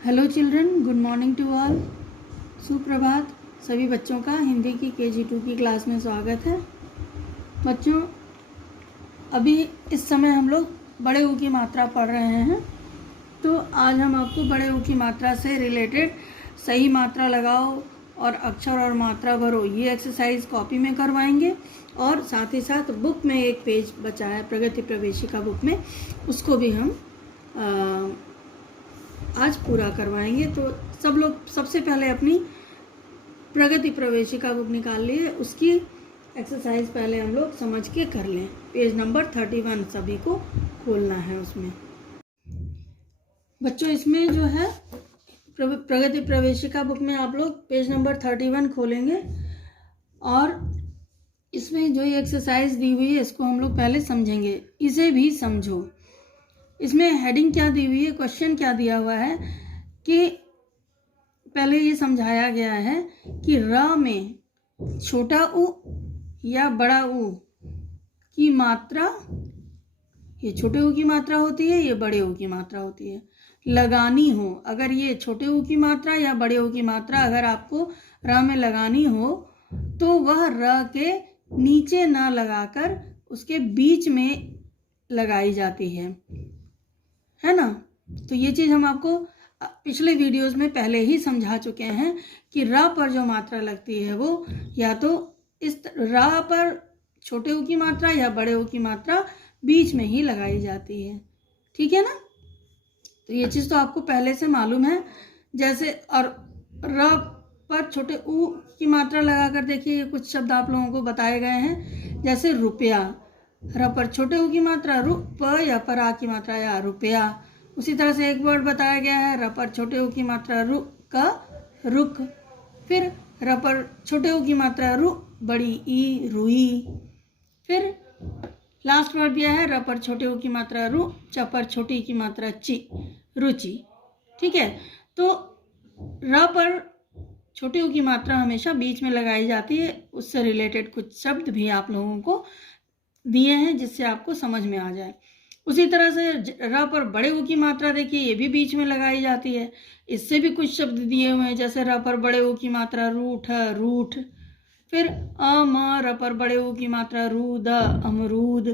Hello children, good morning to all. सुप्रभात। सभी बच्चों का हिंदी की KG2 की क्लास में स्वागत है। बच्चों, अभी इस समय हम लोग बड़े ऊ की मात्रा पढ़ रहे हैं। तो आज हम आपको बड़े ऊ की मात्रा से रिलेटेड सही मात्रा लगाओ और अक्षर और मात्रा भरो, ये एक्सरसाइज कॉपी में करवाएंगे। और साथ ही साथ बुक में एक पेज बचा है प्रगति प्रवेशिका बुक में, उसको भी हम आज पूरा करवाएंगे। तो सब लोग सबसे पहले अपनी प्रगति प्रवेशिका बुक निकाल लिए, उसकी एक्सरसाइज पहले हम लोग समझ के कर लें। पेज नंबर 31 सभी को खोलना है। उसमें बच्चों, इसमें जो है प्रगति प्रवेशिका बुक में आप लोग पेज नंबर 31 खोलेंगे और इसमें जो ये एक्सरसाइज दी हुई है इसको हम लोग पहले समझेंगे। इसे भी समझो। इसमें हेडिंग क्या दी हुई है, क्वेश्चन क्या दिया हुआ है कि पहले ये समझाया गया है कि र में छोटा ऊ या बड़ा ऊ की मात्रा, ये छोटे ऊ की मात्रा होती है, ये बड़े ऊ की मात्रा होती है, लगानी हो। अगर ये छोटे ऊ की मात्रा या बड़े ऊ की मात्रा अगर आपको र में लगानी हो तो वह र के नीचे ना लगाकर उसके बीच में लगाई जाती है ना। तो ये चीज़ हम आपको पिछले वीडियोस में पहले ही समझा चुके हैं कि र पर जो मात्रा लगती है वो या तो इस र पर छोटे ऊ की मात्रा या बड़े ऊ की मात्रा बीच में ही लगाई जाती है। ठीक है ना। तो ये चीज़ तो आपको पहले से मालूम है। जैसे और र पर छोटे ऊ की मात्रा लगाकर देखिए, ये कुछ शब्द आप लोगों को बताए गए हैं। जैसे रुपया, र पर छोटे ऊ की मात्रा रुप या पर आ की मात्रा या रुपया। उसी तरह से एक वर्ड बताया गया है, र पर छोटे ऊ की मात्रा रु का रुक। फिर र पर छोटे ऊ की मात्रा रु बड़ी ई रुई। फिर लास्ट वर्ड दिया है, र पर छोटे ऊ की मात्रा रु, च पर छोटी की मात्रा ची, रुचि। ठीक है। तो र पर छोटे ऊ की मात्रा हमेशा बीच में लगाई जाती है। उससे रिलेटेड कुछ शब्द भी आप लोगों को दिए हैं जिससे आपको समझ में आ जाए। उसी तरह से र पर बड़े ऊ की मात्रा देखिए, ये भी बीच में लगाई जाती है। इससे भी कुछ शब्द दिए हुए हैं। जैसे र पर बड़े ऊ की मात्रा रूठ, रूठ। फिर र पर बड़े ऊ की मात्रा रूद, अमरूद।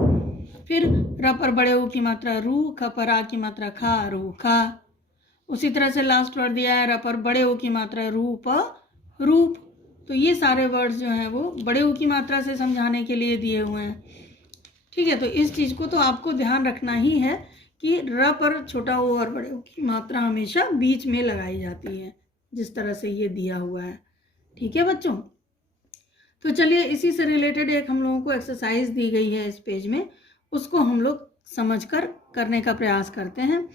फिर र पर बड़े ऊ की मात्रा रू, ख पर आ की मात्रा खा, रूखा। उसी तरह से लास्ट वर्ड दिया है, र पर बड़े ऊ की मात्रा रूप, रूप। तो ये सारे वर्ड्स जो हैं वो बड़े ऊ की मात्रा से समझाने के लिए दिए हुए हैं। ठीक है। तो इस चीज़ को तो आपको ध्यान रखना ही है कि र पर छोटा ऊ और बड़े ऊ की मात्रा हमेशा बीच में लगाई जाती है, जिस तरह से ये दिया हुआ है। ठीक है बच्चों। तो चलिए, इसी से रिलेटेड एक हम लोगों को एक्सरसाइज दी गई है इस पेज में, उसको हम लोग समझकर करने का प्रयास करते हैं।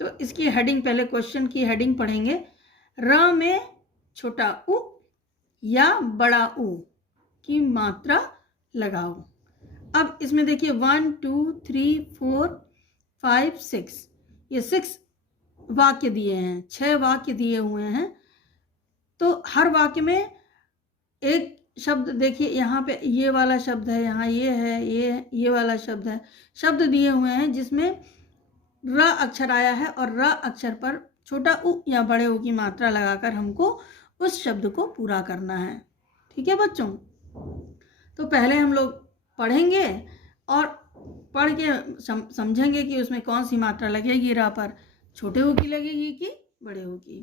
तो इसकी हेडिंग, पहले क्वेश्चन की हेडिंग पढ़ेंगे। र में छोटा ऊ या बड़ा ऊ की मात्रा लगाओ। अब इसमें देखिए 1 2 3 4 5 6, ये 6 वाक्य दिए हैं, 6 वाक्य दिए हुए हैं। तो हर वाक्य में एक शब्द देखिए, यहाँ पे ये वाला शब्द है, यहाँ ये है, ये वाला शब्द है। शब्द दिए हुए हैं जिसमें र अक्षर आया है और र अक्षर पर छोटा ऊ या बड़े ऊ की मात्रा लगाकर हमको उस शब्द को पूरा करना है। ठीक है बच्चों। तो पहले हम लोग पढ़ेंगे और पढ़ के समझेंगे कि उसमें कौन सी मात्रा लगेगी। र पर छोटे ऊ की लगेगी कि बड़े ऊ की।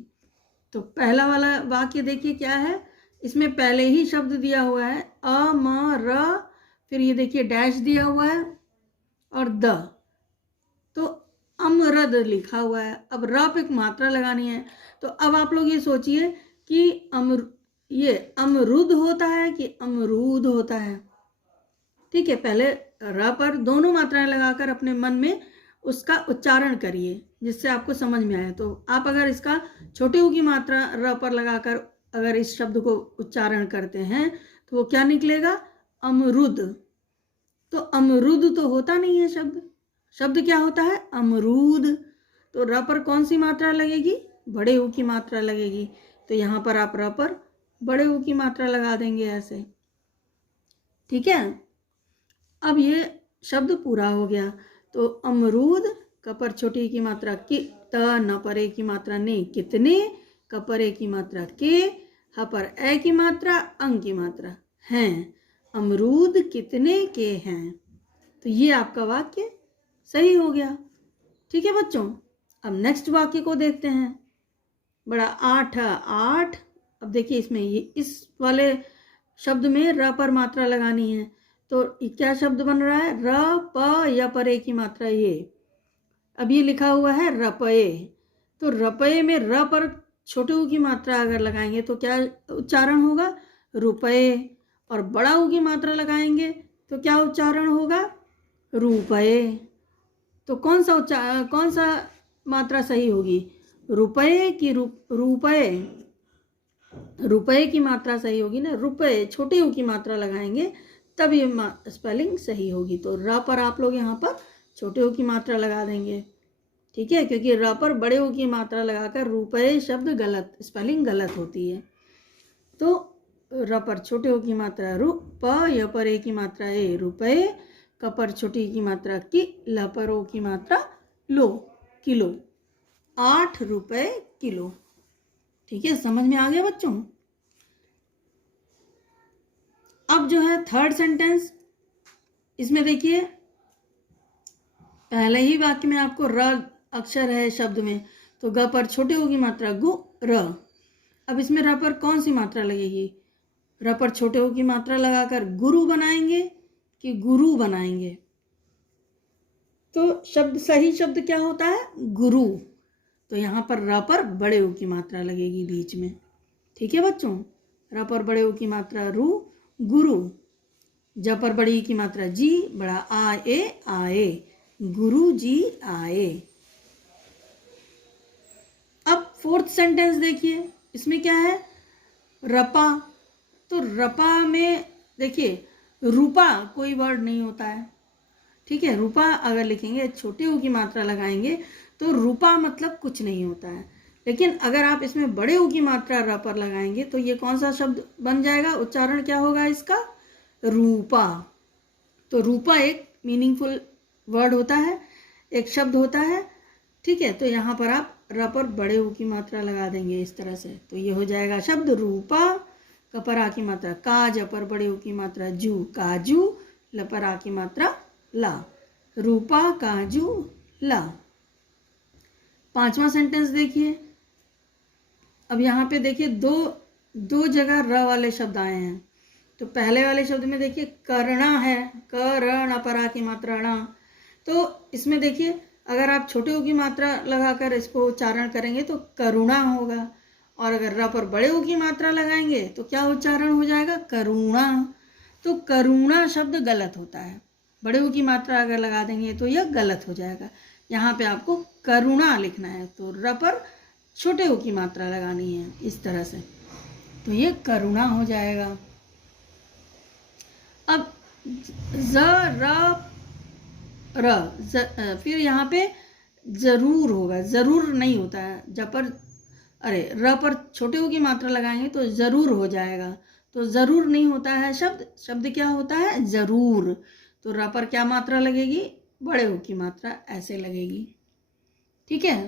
तो पहला वाला वाक्य देखिए क्या है। इसमें पहले ही शब्द दिया हुआ है अ म र, फिर ये देखिए डैश दिया हुआ है और द, तो अमरद लिखा हुआ है। अब र पे मात्रा लगानी है। तो अब आप लोग ये सोचिए कि ये अमरुद होता है कि अमरूद होता है। ठीक है। पहले र पर दोनों मात्राएं लगाकर अपने मन में उसका उच्चारण करिए जिससे आपको समझ में आए। तो आप अगर इसका छोटे ऊ की मात्रा र पर लगाकर अगर इस शब्द को उच्चारण करते हैं तो वो क्या निकलेगा, अमरुद। तो अमरुद तो होता नहीं है शब्द, शब्द क्या होता है, अमरूद। तो र पर कौन सी मात्रा लगेगी, बड़े ऊ की मात्रा लगेगी। तो यहाँ पर आप र पर बड़े ऊ की मात्रा लगा देंगे ऐसे। ठीक है। अब ये शब्द पूरा हो गया। तो अमरूद, क पर छोटी की मात्रा की, त, न पर ए की मात्रा ने, कितने, क पर ए की मात्रा के, ह पर ए की मात्रा, अंग की मात्रा हैं। अमरूद कितने के हैं। तो ये आपका वाक्य सही हो गया। ठीक है बच्चों, अब नेक्स्ट वाक्य को देखते हैं। बड़ा 8 8। अब देखिए इसमें ये इस वाले शब्द में र पर मात्रा लगानी है। तो क्या शब्द बन रहा है, र प य पर ए की मात्रा ये। अब ये लिखा हुआ है रपये। तो रपये में र पर छोटे ऊ की मात्रा अगर लगाएंगे तो क्या उच्चारण होगा, रुपये। और बड़ा ऊ की मात्रा लगाएंगे तो क्या उच्चारण होगा, रुपये। तो कौन सा मात्रा सही होगी, रुपये की रुपये। रुपये की मात्रा सही होगी ना, रुपये छोटे ऊ की मात्रा लगाएंगे तब ये स्पेलिंग सही होगी। तो र पर आप लोग यहाँ पर छोटे ऊ की मात्रा लगा देंगे। ठीक है, क्योंकि र पर बड़े ऊ की मात्रा लगाकर रुपये शब्द गलत, स्पेलिंग गलत होती है। तो र पर छोटे ऊ की मात्रा रु, प य पर ए की मात्रा ए, रुपये। क पर छोटी की मात्रा कि, ल पर ओ की मात्रा लो, किलो। 8 रुपये किलो। ठीक है, समझ में आ गया बच्चों। अब जो है थर्ड सेंटेंस, इसमें देखिए पहले ही वाक्य में आपको र अक्षर है शब्द में, तो ग पर छोटे ऊ की मात्रा गु, र। अब इसमें र पर कौन सी मात्रा लगेगी, र पर छोटे ऊ की मात्रा लगाकर गुरु बनाएंगे कि गुरु बनाएंगे। तो शब्द सही शब्द क्या होता है, गुरु। तो यहाँ पर र पर बड़े ऊ की मात्रा लगेगी बीच में। ठीक है बच्चों, र पर बड़े ऊ की मात्रा रु, गुरु। ज पर बड़ी की मात्रा जी, बड़ा आ ए, आए, गुरु जी आए। अब फोर्थ सेंटेंस देखिए, इसमें क्या है, रपा। तो रपा में देखिए रूपा कोई वर्ड नहीं होता है। ठीक है, रूपा अगर लिखेंगे छोटे ऊ की मात्रा लगाएंगे तो रूपा मतलब कुछ नहीं होता है। लेकिन अगर आप इसमें बड़े ऊ की मात्रा र पर लगाएंगे तो ये कौन सा शब्द बन जाएगा, उच्चारण क्या होगा इसका, रूपा। तो रूपा एक मीनिंगफुल वर्ड होता है, एक शब्द होता है। ठीक है, तो यहाँ पर आप र पर बड़े ऊ की मात्रा लगा देंगे इस तरह से, तो ये हो जाएगा शब्द रूपा। क पर आ की मात्रा का, ज पर बड़े ऊ की मात्रा जू, काजू। ल पर आ की मात्रा ला, रूपा काजू ला। पांचवा सेंटेंस देखिए। अब यहाँ पे देखिए दो जगह र वाले शब्द आए हैं। तो पहले वाले शब्द में देखिए करना है, क र न पर आ की मात्रा ण। तो इसमें देखिए अगर आप छोटे ऊ की मात्रा लगाकर इसको उच्चारण करेंगे तो करुणा होगा, और अगर र पर बड़े ऊ की मात्रा लगाएंगे तो क्या उच्चारण हो जाएगा, करुणा। तो करुणा शब्द गलत होता है, बड़े ऊ की मात्रा अगर लगा देंगे तो यह गलत हो जाएगा। यहाँ पे आपको करुणा लिखना है, तो र पर छोटे ऊ की मात्रा लगानी है इस तरह से, तो ये करुणा हो जाएगा। अब ज र फिर यहाँ पे जरूर होगा, जरूर नहीं होता है। ज पर र पर छोटे ऊ की मात्रा लगाएंगे तो जरूर हो जाएगा, तो जरूर नहीं होता है शब्द क्या होता है, जरूर। तो र पर क्या मात्रा लगेगी, बड़े ऊ की मात्रा ऐसे लगेगी। ठीक है,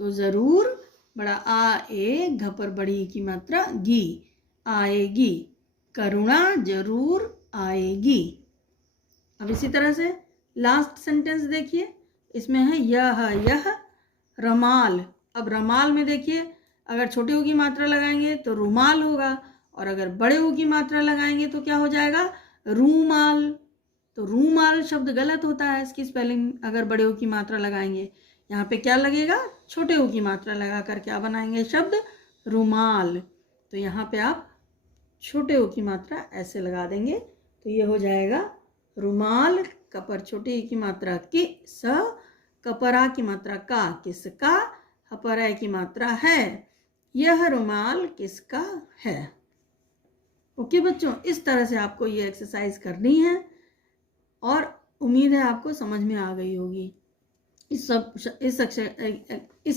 तो जरूर, बड़ा आ ए, घ पर बड़ी की मात्रा गी, आएगी। करुणा जरूर आएगी। अब इसी तरह से लास्ट सेंटेंस देखिए, इसमें है यह रमाल। अब रमाल में देखिए अगर छोटे ऊ की मात्रा लगाएंगे तो रुमाल होगा, और अगर बड़े ऊ की मात्रा लगाएंगे तो क्या हो जाएगा, रूमाल। तो रूमाल शब्द गलत होता है, इसकी स्पेलिंग अगर बड़े ऊ की मात्रा लगाएंगे। यहाँ पे क्या लगेगा, छोटे ऊ की मात्रा लगाकर क्या बनाएंगे शब्द, रुमाल। तो यहाँ पे आप छोटे ऊ की मात्रा ऐसे लगा देंगे, तो ये हो जाएगा रुमाल। क पर छोटे ई की मात्रा कि, स। क पर आ की मात्रा का, किसका। ह पर ए की मात्रा है, यह रुमाल किसका है। ओके बच्चों, इस तरह से आपको ये एक्सरसाइज करनी है, और उम्मीद है आपको समझ में आ गई होगी। इस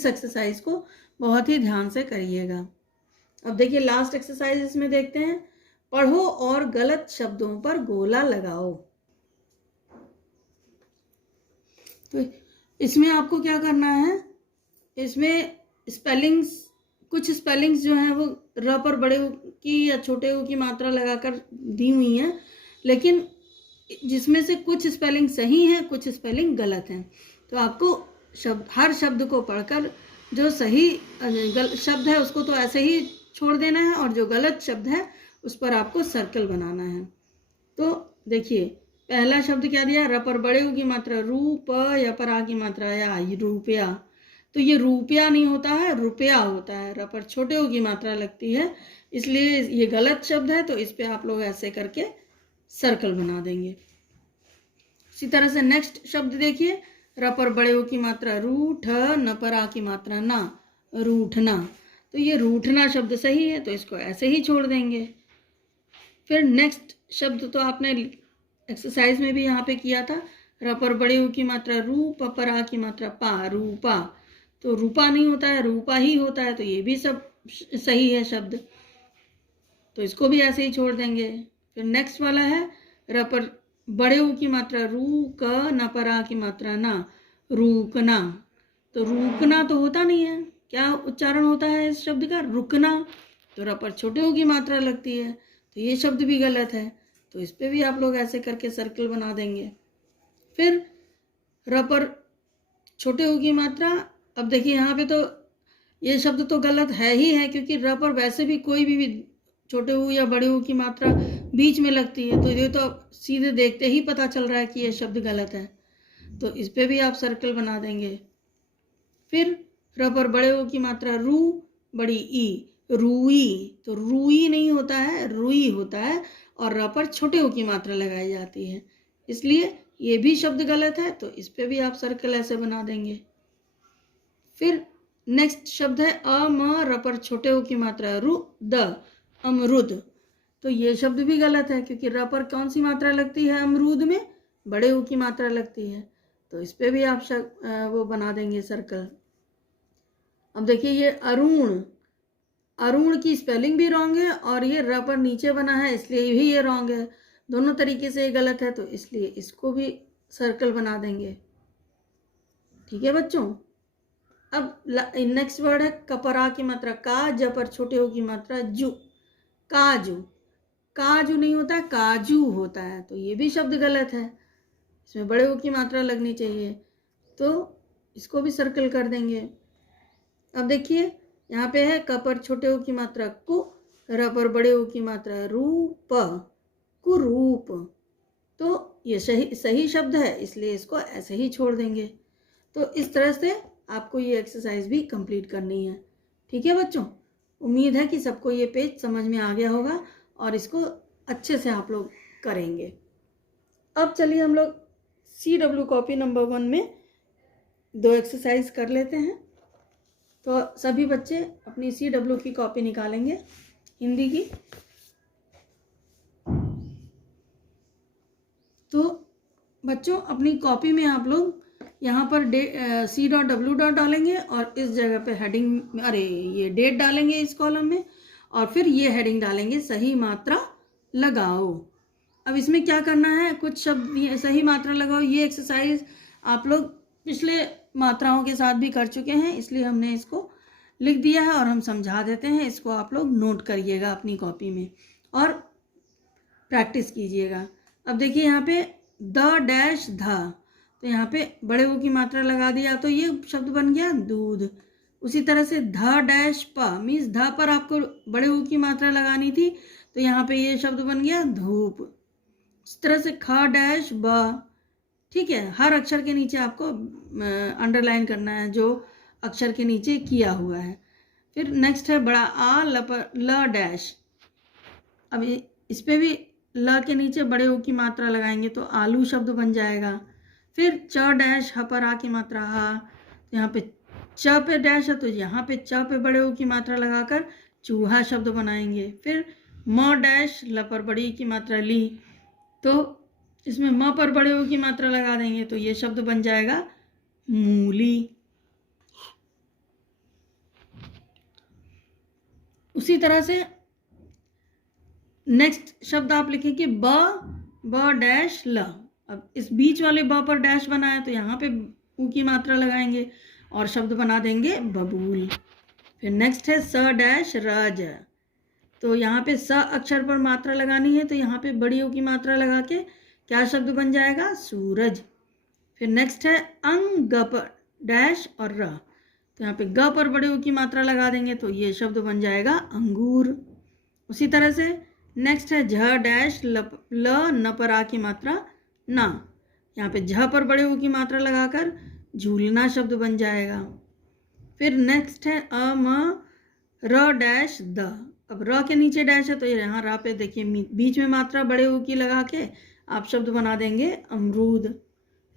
एक्सरसाइज को बहुत ही ध्यान से करिएगा। अब देखिए लास्ट एक्सरसाइज इसमें देखते हैं, पढ़ो और गलत शब्दों पर गोला लगाओ। तो इसमें आपको क्या करना है, इसमें स्पेलिंग्स, कुछ स्पेलिंग्स जो हैं वो र पर बड़े ऊ की या छोटे ऊ की मात्रा लगाकर दी हुई हैं, लेकिन जिसमें से कुछ स्पेलिंग सही हैं, कुछ स्पेलिंग गलत हैं। तो आपको हर शब्द को पढ़कर जो सही शब्द है उसको तो ऐसे ही छोड़ देना है, और जो गलत शब्द है उस पर आपको सर्कल बनाना है। तो देखिए, पहला शब्द क्या दिया, र पर बड़े ऊ की मात्रा रू, प या पर आ की मात्रा या, रुपया। तो ये रुपया नहीं होता है, रुपया होता है। र पर छोटे ऊ की मात्रा लगती है, इसलिए ये गलत शब्द है। तो इस पे आप लोग ऐसे करके सर्कल बना देंगे। इसी तरह से नेक्स्ट शब्द देखिए, र पर बड़े ऊ की मात्रा रूठ, न पर आ की मात्रा ना, रूठना। तो ये रूठना शब्द सही है, तो इसको ऐसे ही छोड़ देंगे। फिर नेक्स्ट शब्द तो आपने एक्सरसाइज में भी यहाँ पे किया था, र पर बड़े ऊ की मात्रा रू, प पर आ की मात्रा पा, रूपा। तो रूपा नहीं होता है, रूपा ही होता है। तो ये भी सब सही है शब्द, तो इसको भी ऐसे ही छोड़ देंगे। फिर नेक्स्ट वाला है, र पर बड़े ऊ की मात्रा रू, क, न पर आ की मात्रा ना, रूकना। तो रूकना तो होता नहीं है, क्या उच्चारण होता है इस शब्द का, रुकना। तो र पर छोटे ऊ की मात्रा लगती है, तो ये शब्द भी गलत है। तो इस पे भी आप लोग ऐसे करके सर्कल बना देंगे। फिर र पर छोटे ऊ की मात्रा, अब देखिए यहाँ पे तो ये शब्द तो गलत है ही है, क्योंकि र पर वैसे भी कोई भी छोटे ऊ या बड़े ऊ की मात्रा बीच में लगती है। तो ये तो सीधे देखते ही पता चल रहा है कि ये शब्द गलत है। तो इस पे भी आप सर्कल बना देंगे। फिर र पर बड़े ऊ की मात्रा रू, बड़ी ई, रूई। तो रूई नहीं होता है, रुई होता है, और र पर छोटे ऊ की मात्रा लगाई जाती है, इसलिए ये भी शब्द गलत है। तो इस पे भी आप सर्कल ऐसे बना देंगे। फिर नेक्स्ट शब्द है अ, म, र पर छोटे ऊ की मात्रा रु, द, अमरुद। तो ये शब्द भी गलत है, क्योंकि र पर कौन सी मात्रा लगती है अमरूद में, बड़े ऊ की मात्रा लगती है। तो इस पे भी आप वो बना देंगे सर्कल। अब देखिए, ये अरुण, अरुण की स्पेलिंग भी रॉन्ग है, और ये र पर नीचे बना है इसलिए भी ये रॉन्ग है। दोनों तरीके से ये गलत है, तो इसलिए इसको भी सर्कल बना देंगे। ठीक है बच्चों। अब नेक्स्ट वर्ड है कपरा की मात्रा का, ज पर छोटे ऊ की मात्रा जू, काजू। काजू नहीं होता, काजू होता है। तो ये भी शब्द गलत है, इसमें बड़े ऊ की मात्रा लगनी चाहिए। तो इसको भी सर्कल कर देंगे। अब देखिए, यहाँ पे है क पर छोटे ऊ की मात्रा कु, र पर बड़े ऊ की मात्रा रूप, कुरूप। तो ये सही शब्द है, इसलिए इसको ऐसे ही छोड़ देंगे। तो इस तरह से आपको ये एक्सरसाइज भी कंप्लीट करनी है। ठीक है बच्चों, उम्मीद है कि सबको ये पेज समझ में आ गया होगा और इसको अच्छे से आप लोग करेंगे। अब चलिए हम लोग CW कॉपी नंबर 1 में 2 एक्सरसाइज कर लेते हैं। तो सभी बच्चे अपनी CW की कॉपी निकालेंगे, हिंदी की। तो बच्चों, अपनी कॉपी में आप लोग यहाँ पर C.W. डालेंगे, और इस जगह पे हेडिंग, अरे ये डेट डालेंगे इस कॉलम में, और फिर ये हेडिंग डालेंगे सही मात्रा लगाओ। अब इसमें क्या करना है, कुछ शब्द सही मात्रा लगाओ। ये एक्सरसाइज आप लोग पिछले मात्राओं के साथ भी कर चुके हैं, इसलिए हमने इसको लिख दिया है और हम समझा देते हैं। इसको आप लोग नोट करिएगा अपनी कॉपी में और प्रैक्टिस कीजिएगा। अब देखिए यहाँ पे द डैश ध, तो यहाँ पे बड़े ऊ की मात्रा लगा दिया, तो ये शब्द बन गया दूध। उसी तरह से ध डैश प, मीन्स ध पर आपको बड़े ऊ की मात्रा लगानी थी, तो यहाँ पे ये शब्द बन गया धूप। इस तरह से ख डैश ब, ठीक है, हर अक्षर के नीचे आपको अंडरलाइन करना है जो अक्षर के नीचे किया हुआ है। फिर नेक्स्ट है बड़ा आ, ल डैश। अब इस पे भी ल के नीचे बड़े ऊ की मात्रा लगाएंगे तो आलू शब्द बन जाएगा। फिर च डैश, ह पर आ की मात्रा हा, तो यहाँ पे च पे डैश है, तो यहाँ पे च पे बड़े ऊ की मात्रा लगाकर चूहा शब्द बनाएंगे। फिर म डैश, ल पर बड़ी की मात्रा ली, तो इसमें म पर बड़े ऊ की मात्रा लगा देंगे, तो ये शब्द बन जाएगा मूली। उसी तरह से नेक्स्ट शब्द आप लिखेंगे ब डैश ल। अब इस बीच वाले ब पर डैश बना है, तो यहाँ पे ऊ की मात्रा लगाएंगे, और शब्द बना देंगे बबूल। फिर नेक्स्ट है स डैश रज, तो यहाँ पे स अक्षर पर मात्रा लगानी है, तो यहाँ पे बड़ी ओ की मात्रा लगा के क्या शब्द बन जाएगा, सूरज। फिर नेक्स्ट है अंग ग पर डैश और र, तो यहाँ पे ग पर बड़े ओ की मात्रा लगा देंगे तो ये शब्द बन जाएगा अंगूर। उसी तरह से नेक्स्ट है झ डैश ल न पर आ की मात्रा ना, यहाँ पे झ पर बड़े ओ की मात्रा लगाकर झूलना शब्द बन जाएगा। फिर नेक्स्ट है अ म र डैश द, अब र के नीचे डैश है तो यहाँ र पे देखिए बीच में मात्रा बड़े ओ की लगा के आप शब्द बना देंगे अमरूद।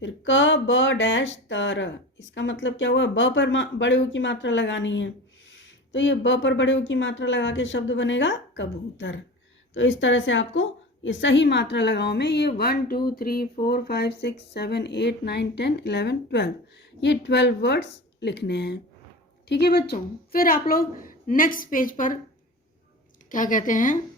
फिर क ब डैश तर, इसका मतलब क्या हुआ, ब पर बड़े ओ की मात्रा लगानी है, तो ये ब पर बड़े ओ की मात्रा लगा के शब्द बनेगा कबूतर। तो इस तरह से आपको ये सही मात्रा लगाओ में ये 1 2 3 4 5 6 7 8 9 10 11 12 ये 12 वर्ड्स लिखने हैं। ठीक है बच्चों, फिर आप लोग नेक्स्ट पेज पर क्या कहते हैं,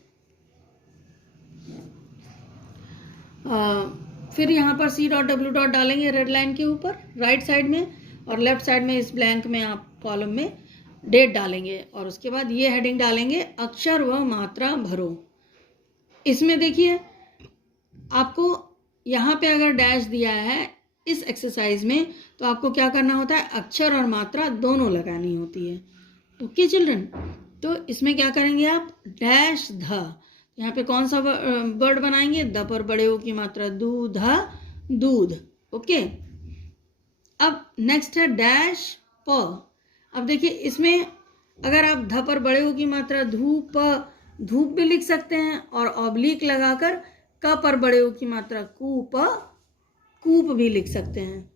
फिर यहाँ पर C.W. डालेंगे रेड लाइन के ऊपर राइट साइड में, और लेफ्ट साइड में इस ब्लैंक में आप कॉलम में डेट डालेंगे, और उसके बाद ये हेडिंग डालेंगे अक्षर व मात्रा भरो। इसमें देखिए आपको यहाँ पे अगर डैश दिया है इस एक्सरसाइज में, तो आपको क्या करना होता है, अक्षर और मात्रा दोनों लगानी होती है। ओके चिल्ड्रन, तो इसमें क्या करेंगे आप, डैश ध, यहाँ पे कौन सा वर्ड बनाएंगे, द पर बड़े ओ की मात्रा दूध दूध। ओके, अब नेक्स्ट है डैश प, अब देखिए इसमें अगर आप ध पर बड़े ओ की मात्रा धूप धूप भी लिख सकते हैं, और ऑब्लिक लगाकर क पर बड़े ओ की मात्रा कूप कूप भी लिख सकते हैं।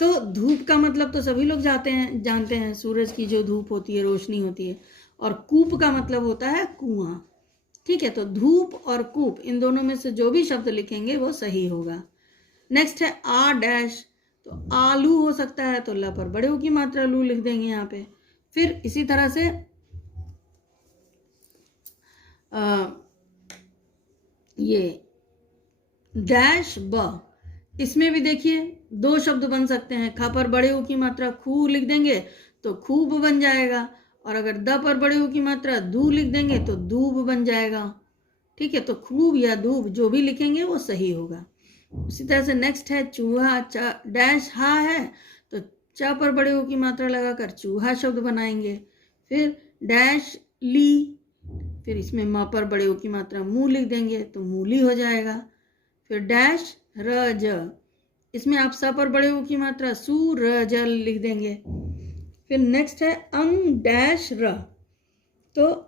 तो धूप का मतलब तो सभी लोग जानते हैं सूरज की जो धूप होती है, रोशनी होती है, और कूप का मतलब होता है कुआं। ठीक है, तो धूप और कूप इन दोनों में से जो भी शब्द लिखेंगे वो सही होगा। नेक्स्ट है आ डैश, तो आलू हो सकता है, तो ल पर बड़े ओ की मात्रा लू लिख देंगे यहाँ पे। फिर इसी तरह से ये डैश ब, इसमें भी देखिए दो शब्द बन सकते हैं, ख पर बड़े ओ की मात्रा खू लिख देंगे तो खूब बन जाएगा, और अगर द पर बड़े ओ की मात्रा धू लिख देंगे तो दूब बन जाएगा। ठीक है, तो खूब या दूब जो भी लिखेंगे वो सही होगा। उसी तरह से नेक्स्ट है चूहा, डैश हा है तो च पर बड़े ओ की मात्रा लगाकर चूहा शब्द बनाएंगे। फिर डैश ली, फिर इसमें म पर बड़े ओ की मात्रा मुँह लिख देंगे तो मूली हो जाएगा। फिर डैश रज, इसमें आप स पर बड़े ओ की मात्रा सूरजल लिख देंगे। फिर नेक्स्ट है अंग डैश र, तो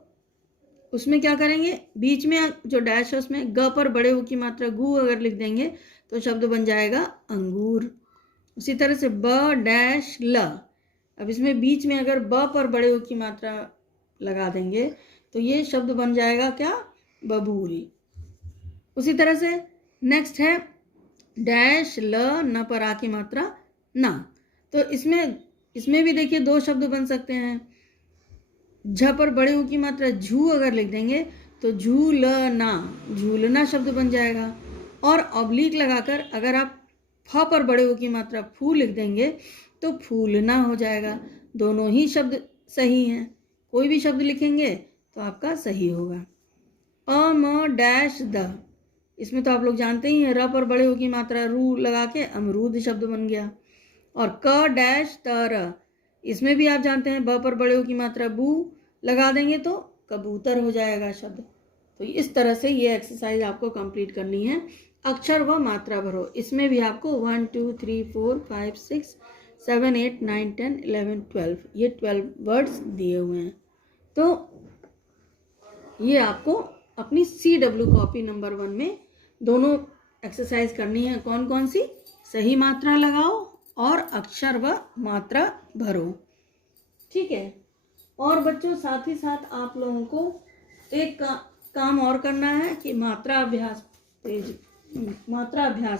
उसमें क्या करेंगे, बीच में जो डैश है उसमें ग पर बड़े ओ की मात्रा गु अगर लिख देंगे तो शब्द बन जाएगा अंगूर। उसी तरह से ब डैश ल, अब इसमें बीच में अगर ब पर बड़े ओ की मात्रा लगा देंगे तो ये शब्द बन जाएगा क्या, बबूल। उसी तरह से नेक्स्ट है डैश ल न पर आ की मात्रा ना, तो इसमें भी देखिए दो शब्द बन सकते हैं। झ पर बड़े ओ की मात्रा झू अगर लिख देंगे तो झूलना, झूलना शब्द बन जाएगा, और ऑब्लिक लगाकर अगर आप फ पर बड़े ओ की मात्रा फू लिख देंगे तो फूलना हो जाएगा। दोनों ही शब्द सही हैं, कोई भी शब्द लिखेंगे तो आपका सही होगा। अ म डैश द, इसमें तो आप लोग जानते ही हैं, र पर बड़े ओ की मात्रा रू लगा के अमरूद शब्द बन गया। और क डैश तर, इसमें भी आप जानते हैं ब पर बड़े ओ की मात्रा बू लगा देंगे तो कबूतर हो जाएगा शब्द। तो इस तरह से ये एक्सरसाइज आपको कंप्लीट करनी है। अक्षर व मात्रा भरो, इसमें भी आपको 1 2 3 4 5 6 7 8 9 10 11 12 ये 12 वर्ड्स दिए हुए हैं। तो ये आपको अपनी CW कॉपी नंबर 1 में दोनों एक्सरसाइज करनी है। कौन कौन सी, सही मात्रा लगाओ और अक्षर व मात्रा भरो। ठीक है, और बच्चों साथ ही साथ आप लोगों को एक काम और करना है कि मात्रा अभ्यास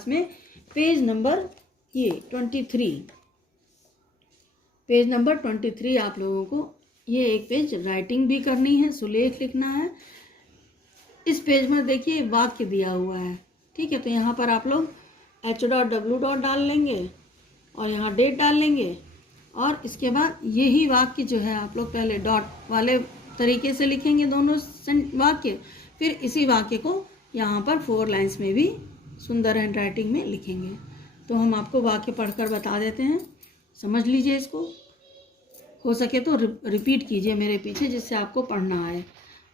में पेज नंबर 23 आप लोगों को ये एक पेज राइटिंग भी करनी है, सुलेख लिखना है। इस पेज में देखिए वाक्य दिया हुआ है। ठीक है, तो यहाँ पर आप लोग H.W. डाल लेंगे और यहाँ डेट डाल लेंगे। और इसके बाद यही वाक्य जो है आप लोग पहले डॉट वाले तरीके से लिखेंगे दोनों वाक्य, फिर इसी वाक्य को यहाँ पर 4 लाइन्स में भी सुंदर हैंड राइटिंग में लिखेंगे। तो हम आपको वाक्य पढ़कर बता देते हैं, समझ लीजिए इसको। हो सके तो रिपीट कीजिए मेरे पीछे, जिससे आपको पढ़ना आए।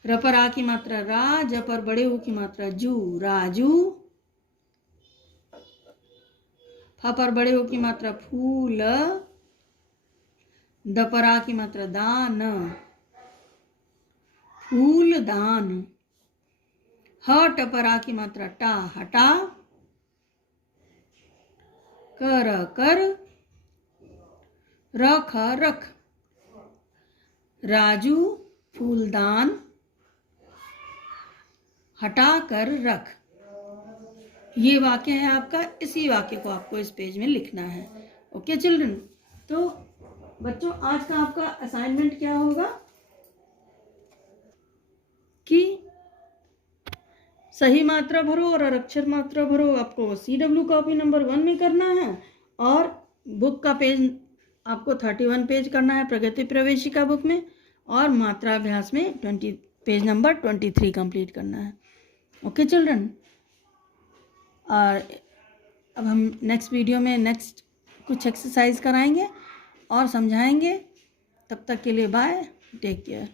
र पर आ की मात्रा रा, ज पर बड़े ऊ की मात्रा जू, राजू। फ पर बड़े ऊ की मात्रा फूल, द पर आ की मात्रा दान, फूलदान। ह ट पर आ की मात्रा टा, हटा। कर कर, रख रख, राजू फूलदान हटा कर रख। ये वाक्य है आपका, इसी वाक्य को आपको इस पेज में लिखना है। ओके चिल्ड्रन, तो बच्चों आज का आपका असाइनमेंट क्या होगा कि सही मात्रा भरो और अक्षर मात्रा भरो। आपको CW कॉपी नंबर 1 में करना है और बुक का पेज आपको 31 पेज करना है प्रगति प्रवेशिका बुक में, और मात्रा अभ्यास में पेज नंबर 23 कंप्लीट करना है। ओके चिल्ड्रन, और अब हम नेक्स्ट वीडियो में नेक्स्ट कुछ एक्सरसाइज कराएंगे और समझाएंगे। तब तक के लिए बाय, टेक केयर।